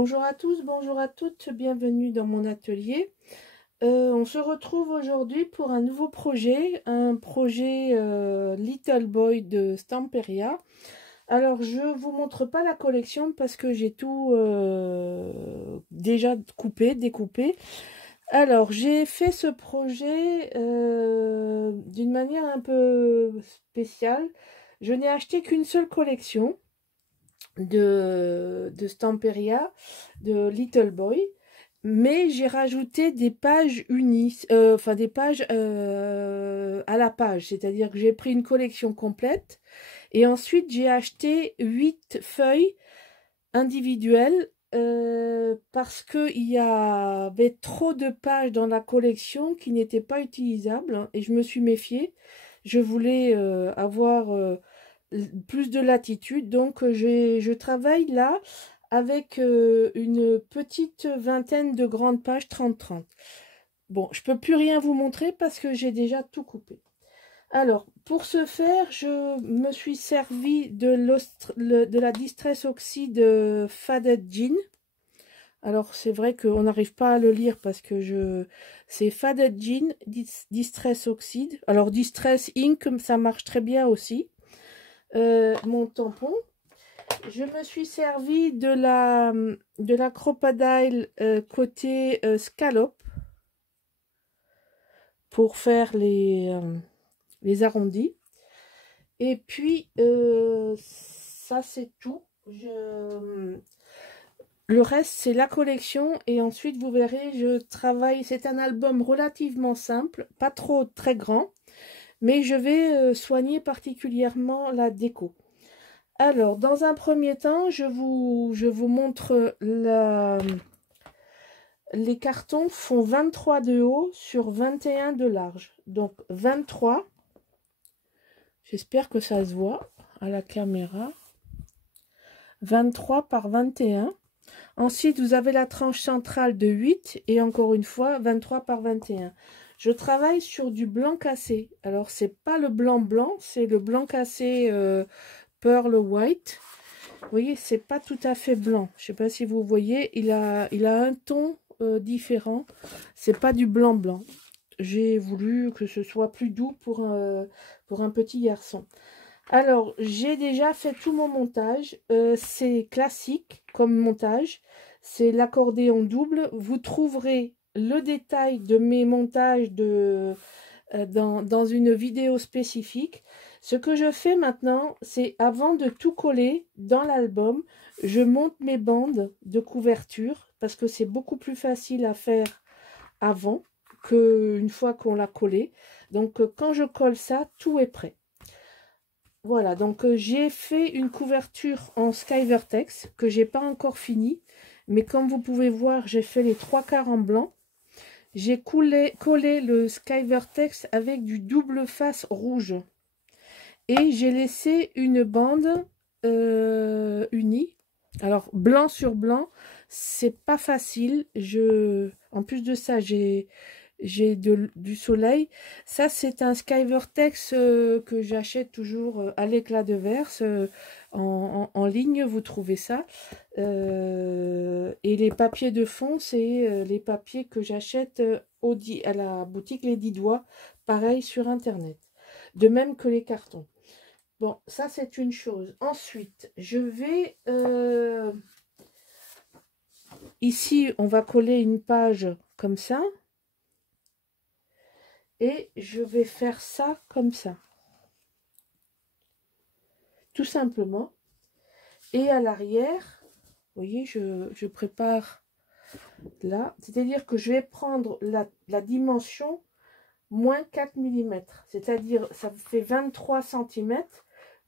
Bonjour à tous, bonjour à toutes, bienvenue dans mon atelier. On se retrouve aujourd'hui pour un nouveau projet, un projet Little Boy de Stamperia. Alors je vous montre pas la collection parce que j'ai tout déjà coupé, découpé. Alors j'ai fait ce projet d'une manière un peu spéciale. Je n'ai acheté qu'une seule collection de Stamperia, de Little Boy, mais j'ai rajouté des pages unies, enfin des pages à la page, c'est-à-dire que j'ai pris une collection complète et ensuite j'ai acheté 8 feuilles individuelles parce qu'il y avait trop de pages dans la collection qui n'étaient pas utilisables, hein, et je me suis méfiée. Je voulais avoir plus de latitude, donc je travaille là avec une petite vingtaine de grandes pages 30-30. Bon, je peux plus rien vous montrer parce que j'ai déjà tout coupé. Alors, pour ce faire, je me suis servi de la Distress Oxide Faded Jean. Alors, c'est vrai qu'on n'arrive pas à le lire parce que c'est Faded Jean, Distress Oxide. Alors, Distress Ink, ça marche très bien aussi. Mon tampon. Je me suis servi de la Crocodile côté scallop pour faire les arrondis. Et puis, ça c'est tout. Le reste, c'est la collection. Et ensuite, vous verrez, je travaille. C'est un album relativement simple, pas trop très grand. Mais je vais soigner particulièrement la déco. Alors, dans un premier temps, je vous montre les cartons font 23 de haut sur 21 de large. Donc 23, j'espère que ça se voit à la caméra, 23 par 21. Ensuite, vous avez la tranche centrale de 8 et encore une fois 23 par 21. Je travaille sur du blanc cassé. Alors, c'est pas le blanc blanc, c'est le blanc cassé Pearl White. Vous voyez, c'est pas tout à fait blanc. Je sais pas si vous voyez, il a un ton différent. C'est pas du blanc blanc. J'ai voulu que ce soit plus doux pour un petit garçon. Alors, j'ai déjà fait tout mon montage. C'est classique comme montage. C'est l'accordéon double. Vous trouverez le détail de mes montages dans une vidéo spécifique. Ce que je fais maintenant, c'est avant de tout coller dans l'album, je monte mes bandes de couverture parce que c'est beaucoup plus facile à faire avant qu'une fois qu'on l'a collé. Donc quand je colle ça, tout est prêt. Voilà, donc j'ai fait une couverture en Sky Vertex que j'ai pas encore fini, mais comme vous pouvez voir, j'ai fait les 3/4 en blanc. J'ai collé le Sky Vertex avec du double face rouge. Et j'ai laissé une bande unie. Alors, blanc sur blanc, c'est pas facile. En plus de ça, j'ai du soleil. Ça, c'est un Sky Vertex que j'achète toujours à l'éclat de verse. En ligne, vous trouvez ça. Et les papiers de fond, c'est les papiers que j'achète à la boutique Les 10 Doigts. Pareil sur Internet. De même que les cartons. Bon, ça c'est une chose. Ensuite, je vais... ici, on va coller une page comme ça. Et je vais faire ça comme ça. Tout simplement. Et à l'arrière, vous voyez, je prépare là. C'est-à-dire que je vais prendre la dimension moins 4 mm. C'est-à-dire, ça fait 23 cm.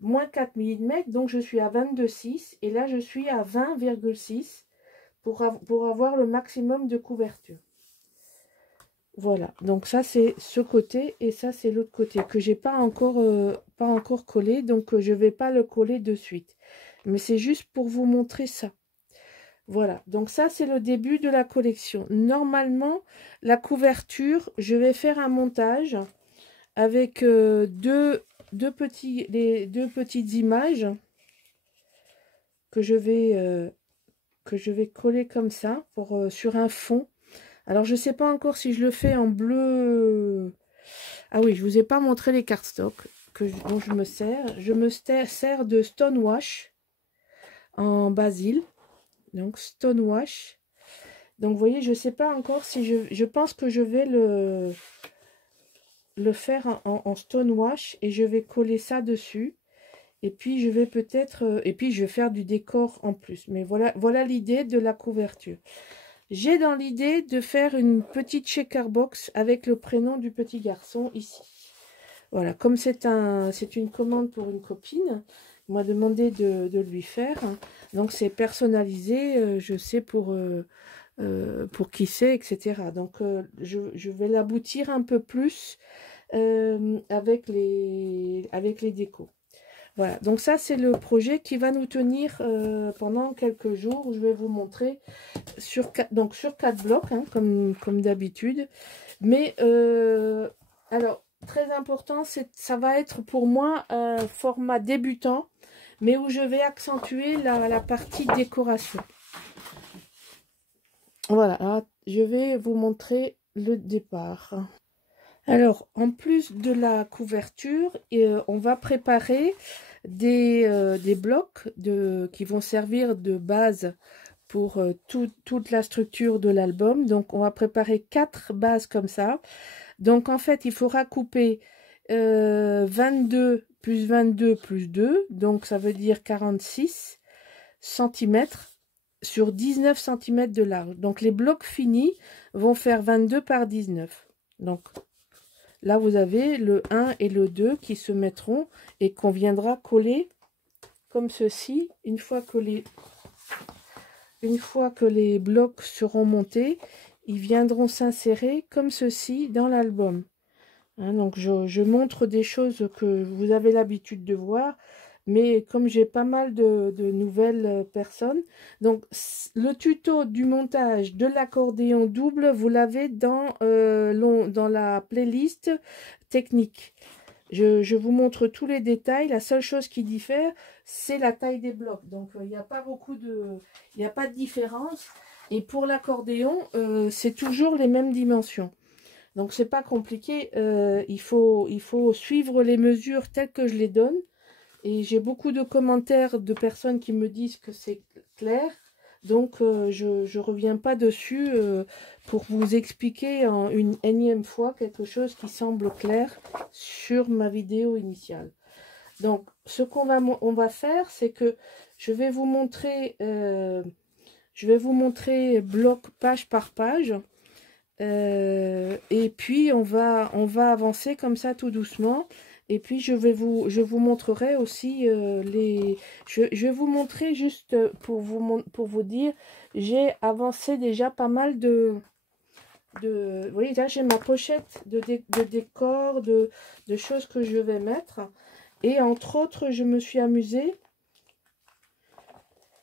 Moins 4 mm, donc je suis à 22,6 et là je suis à 20,6 pour avoir le maximum de couverture. Voilà, donc ça c'est ce côté et ça c'est l'autre côté que j'ai pas encore collé, donc je vais pas le coller de suite. Mais c'est juste pour vous montrer ça. Voilà, donc ça c'est le début de la collection. Normalement, la couverture, je vais faire un montage avec les deux petites images que je vais que je vais coller comme ça pour sur un fond. Alors je sais pas encore si je le fais en bleu. Ah oui, je vous ai pas montré les cardstock dont je me sers. Je me sers de Stonewash en basil. Donc Stonewash. Donc vous voyez, je sais pas encore si je pense que je vais le faire en Stonewash et je vais coller ça dessus. Et puis je vais peut-être et puis je vais faire du décor en plus. Mais voilà l'idée de la couverture. J'ai dans l'idée de faire une petite shaker box avec le prénom du petit garçon ici. Voilà, comme c'est une commande pour une copine, on m'a demandé de lui faire. Donc c'est personnalisé, je sais pour qui c'est, etc. Donc je vais l'aboutir un peu plus avec les décos. Voilà, donc ça c'est le projet qui va nous tenir pendant quelques jours. Je vais vous montrer sur 4 blocs, hein, comme d'habitude. Mais alors, très important, ça va être pour moi un format débutant, mais où je vais accentuer la partie décoration. Voilà, alors, je vais vous montrer le départ. Alors, en plus de la couverture, on va préparer des blocs qui vont servir de base pour toute la structure de l'album. Donc, on va préparer 4 bases comme ça. Donc, en fait, il faudra couper 22 plus 22 plus 2. Donc, ça veut dire 46 cm sur 19 cm de large. Donc, les blocs finis vont faire 22 par 19. Donc, là, vous avez le 1 et le 2 qui se mettront et qu'on viendra coller comme ceci. Une fois que les blocs seront montés, ils viendront s'insérer comme ceci dans l'album. Hein, donc, je montre des choses que vous avez l'habitude de voir. Mais comme j'ai pas mal de nouvelles personnes, donc le tuto du montage de l'accordéon double, vous l'avez dans la playlist technique. Je vous montre tous les détails. La seule chose qui diffère, c'est la taille des blocs. Donc il n'y a pas il n'y a pas de différence. Et pour l'accordéon, c'est toujours les mêmes dimensions. Donc c'est pas compliqué. Il faut suivre les mesures telles que je les donne. Et j'ai beaucoup de commentaires de personnes qui me disent que c'est clair. Donc, je ne reviens pas dessus pour vous expliquer une énième fois quelque chose qui semble clair sur ma vidéo initiale. Donc, ce on va faire, c'est que je vais vous montrer bloc page par page. Et puis, on va avancer comme ça tout doucement. Et puis je vous montrerai aussi je vais vous montrer juste pour vous dire, j'ai avancé déjà pas mal vous voyez, là j'ai ma pochette de décor, de choses que je vais mettre. Et entre autres, je me suis amusée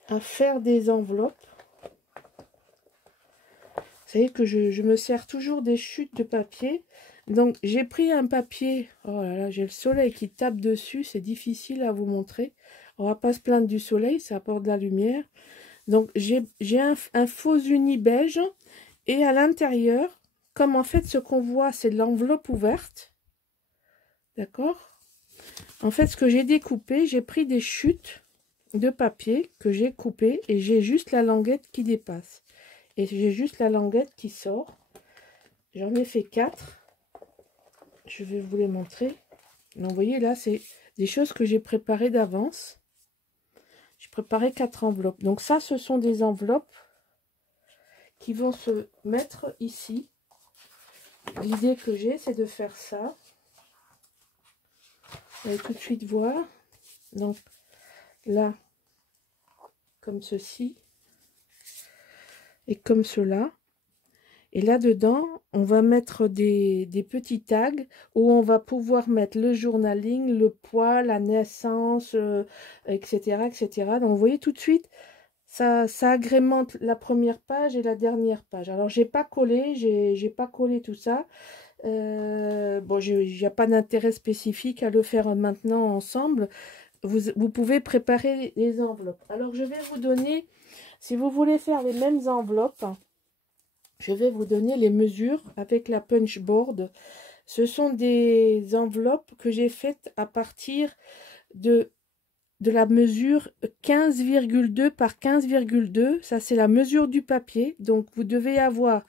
à faire des enveloppes. Vous savez que je me sers toujours des chutes de papier. Donc, j'ai pris un papier. Oh là là, j'ai le soleil qui tape dessus. C'est difficile à vous montrer. On va pas se plaindre du soleil, ça apporte de la lumière. Donc, j'ai un faux uni beige. Et à l'intérieur, comme en fait, ce qu'on voit, c'est de l'enveloppe ouverte. D'accord? En fait, ce que j'ai découpé, j'ai pris des chutes de papier que j'ai coupées. Et j'ai juste la languette qui dépasse. Et j'ai juste la languette qui sort. J'en ai fait 4. Je vais vous les montrer. Donc, vous voyez, là, c'est des choses que j'ai préparées d'avance. J'ai préparé 4 enveloppes. Donc, ça, ce sont des enveloppes qui vont se mettre ici. L'idée que j'ai, c'est de faire ça. Vous allez tout de suite voir. Donc, là, comme ceci. Et comme cela. Et là-dedans, on va mettre des petits tags où on va pouvoir mettre le journaling, le poids, la naissance, etc., etc. Donc, vous voyez tout de suite, ça agrémente la première page et la dernière page. Alors, j'ai pas collé tout ça. Bon, il n'y a pas d'intérêt spécifique à le faire maintenant ensemble. Vous pouvez préparer les enveloppes. Alors, je vais vous donner Si vous voulez faire les mêmes enveloppes, je vais vous donner les mesures avec la punch board. Ce sont des enveloppes que j'ai faites à partir de la mesure 15,2 par 15,2. Ça, c'est la mesure du papier. Donc, vous devez avoir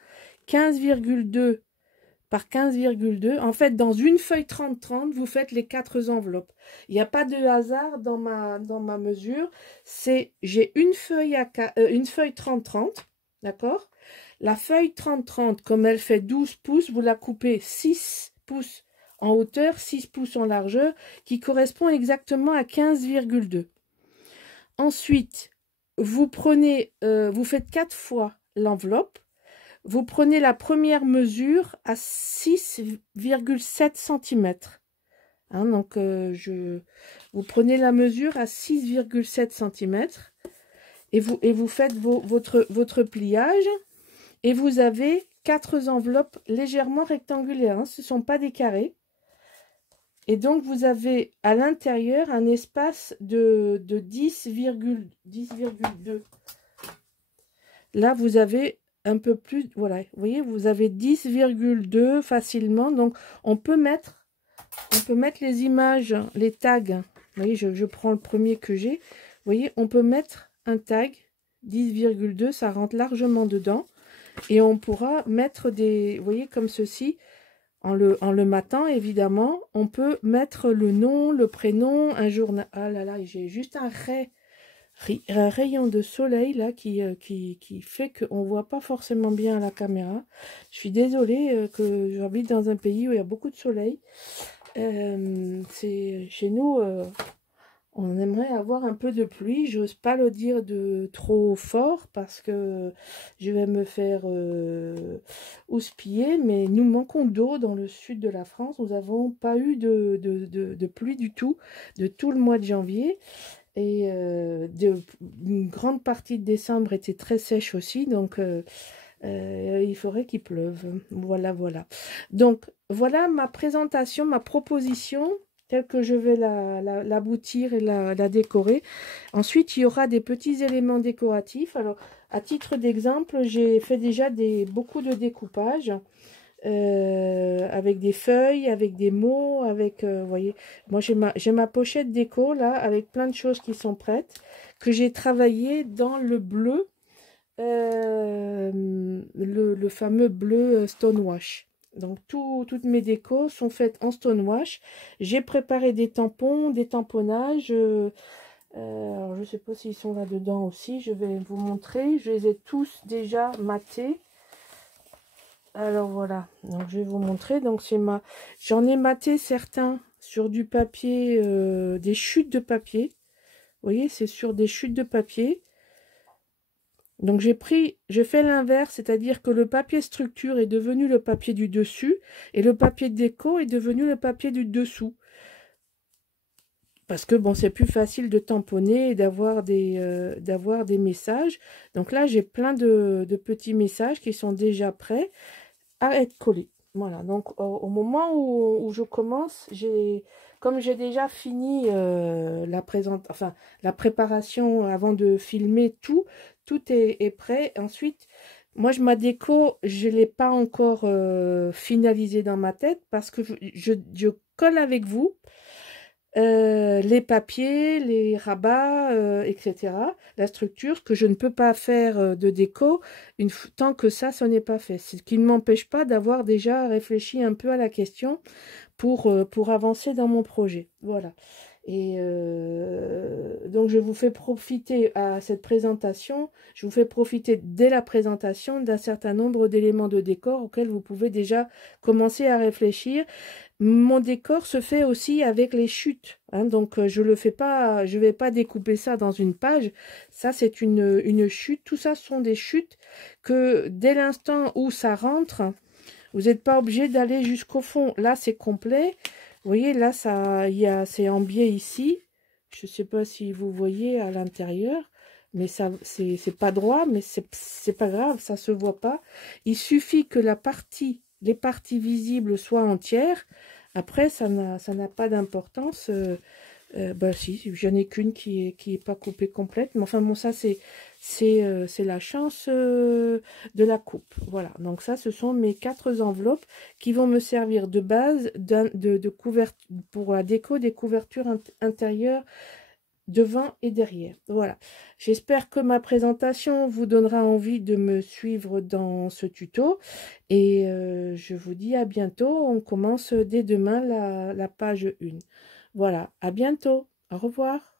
15,2 par 15,2. En fait, dans une feuille 30-30, vous faites les 4 enveloppes. Il n'y a pas de hasard dans ma mesure. J'ai une feuille 30-30, d'accord? La feuille 30-30, comme elle fait 12 pouces, vous la coupez 6 pouces en hauteur, 6 pouces en largeur, qui correspond exactement à 15,2. Ensuite, vous faites 4 fois l'enveloppe. Vous prenez la première mesure à 6,7 cm. Hein, donc, vous prenez la mesure à 6,7 cm et vous faites votre pliage. Et vous avez 4 enveloppes légèrement rectangulaires, hein, ce ne sont pas des carrés. Et donc, vous avez à l'intérieur un espace de 10,2. Là, vous avez un peu plus, voilà, vous voyez, vous avez 10,2 facilement. Donc, on peut mettre les images, les tags. Vous voyez, je prends le premier que j'ai. Vous voyez, on peut mettre un tag 10,2, ça rentre largement dedans. Et on pourra mettre des, vous voyez, comme ceci, en le matant, évidemment, on peut mettre le nom, le prénom, un journal. Ah là là, j'ai juste un rayon de soleil là qui fait qu'on ne voit pas forcément bien à la caméra. Je suis désolée que j'habite dans un pays où il y a beaucoup de soleil. Chez nous, on aimerait avoir un peu de pluie. J'ose pas le dire de trop fort parce que je vais me faire houspiller. Mais nous manquons d'eau dans le sud de la France. Nous n'avons pas eu de pluie du tout, de tout le mois de janvier. Et une grande partie de décembre était très sèche aussi. Donc, il faudrait qu'il pleuve. Voilà, voilà. Donc, voilà ma présentation, ma proposition telle que je vais l'aboutir et la décorer. Ensuite, il y aura des petits éléments décoratifs. Alors, à titre d'exemple, j'ai fait déjà beaucoup de découpage avec des feuilles, avec des mots, avec, vous voyez, moi j'ai ma pochette déco là, avec plein de choses qui sont prêtes, que j'ai travaillé dans le bleu, le fameux bleu Stonewash. Donc, toutes mes décos sont faites en Stonewash. J'ai préparé des tampons, des tamponnages. Alors, je ne sais pas s'ils sont là-dedans aussi. Je vais vous montrer. Je les ai tous déjà matés. Alors, voilà. Donc, je vais vous montrer. Donc, j'en ai maté certains sur du papier, des chutes de papier. Vous voyez, c'est sur des chutes de papier. Donc j'ai fait l'inverse, c'est-à-dire que le papier structure est devenu le papier du dessus et le papier déco est devenu le papier du dessous. Parce que bon, c'est plus facile de tamponner et d'avoir des messages. Donc là, j'ai plein de petits messages qui sont déjà prêts à être collés. Voilà, donc au moment où je commence, comme j'ai déjà fini la préparation avant de filmer tout est prêt. Ensuite, moi, ma déco, je ne l'ai pas encore finalisée dans ma tête parce que je colle avec vous les papiers, les rabats, etc. La structure, que je ne peux pas faire de déco tant que ça n'est pas fait. Ce qui ne m'empêche pas d'avoir déjà réfléchi un peu à la question pour avancer dans mon projet. Voilà. Et donc, je vous fais profiter à cette présentation, je vous fais profiter dès la présentation d'un certain nombre d'éléments de décor auxquels vous pouvez déjà commencer à réfléchir. Mon décor se fait aussi avec les chutes, hein, donc je vais pas découper ça dans une page. Ça, c'est une chute. Tout ça sont des chutes que dès l'instant où ça rentre, vous n'êtes pas obligé d'aller jusqu'au fond. Là, c'est complet. Vous voyez, là, c'est en biais ici. Je ne sais pas si vous voyez à l'intérieur, mais ça, c'est pas droit, mais c'est pas grave, ça se voit pas. Il suffit que les parties visibles soient entières. Après, ça n'a pas d'importance. Bah si, j'en ai qu'une qui est pas coupée complète. Mais enfin bon, ça c'est la chance de la coupe. Voilà, donc ça ce sont mes 4 enveloppes qui vont me servir de base de couverture pour la déco des couvertures intérieures devant et derrière. Voilà, j'espère que ma présentation vous donnera envie de me suivre dans ce tuto et je vous dis à bientôt. On commence dès demain la page 1. Voilà, à bientôt, au revoir.